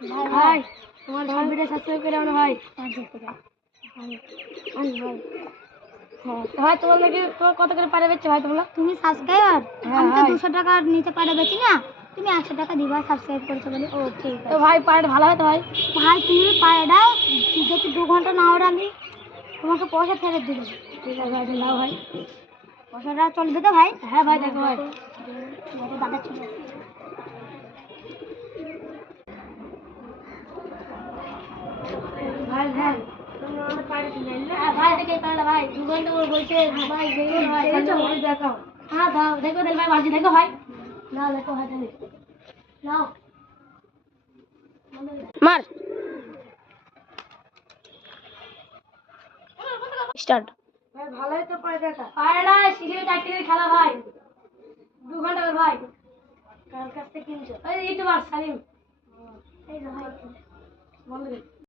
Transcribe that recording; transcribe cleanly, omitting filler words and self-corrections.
ভাই তোমার video subscribe করে আমরা ভাই 50 টাকা ভাই। হ্যাঁ ভাই তোমার নাকি তোমার কত করে পারে বেচছো ভাই তোমরা? তুমি সাবস্ক্রাইবার আমি তো 200 টাকার নিচে পারে বেচি না, তুমি 100 টাকা দিবা সাবস্ক্রাইব করেছো বলে। ও ঠিক আছে। তো ভাই পারে ভালো হয় তো ভাই? ভাই তুমি পারেটা যদি 2 ঘন্টা না ওর আমি তোমাকে পয়সা ফেরত দিয়ে দেবো। ঠিক আছে ভাই নাও ভাই পয়সাটা চলবে তো ভাই? হ্যাঁ ভাই দেখো ভাই দাদা চলে ভাই ভাই ভাই দেখে পারলা ভাই 2 ঘন্টা করে বলছে ভাই দেখো ভাই দেখো। হ্যাঁ দাও দেখো ভাই বাজি দেখো ভাই নাও দেখো ভাই নাও মার স্টার্ট। ভাই ভালোই তো পায় দেখা পায়রা শিখে চাকরির খেলা ভাই 2 ঘন্টা করে ভাই কার কাছ থেকে কিনছো? এই ইউটিউবার সালিম এই ভাই বন্ধ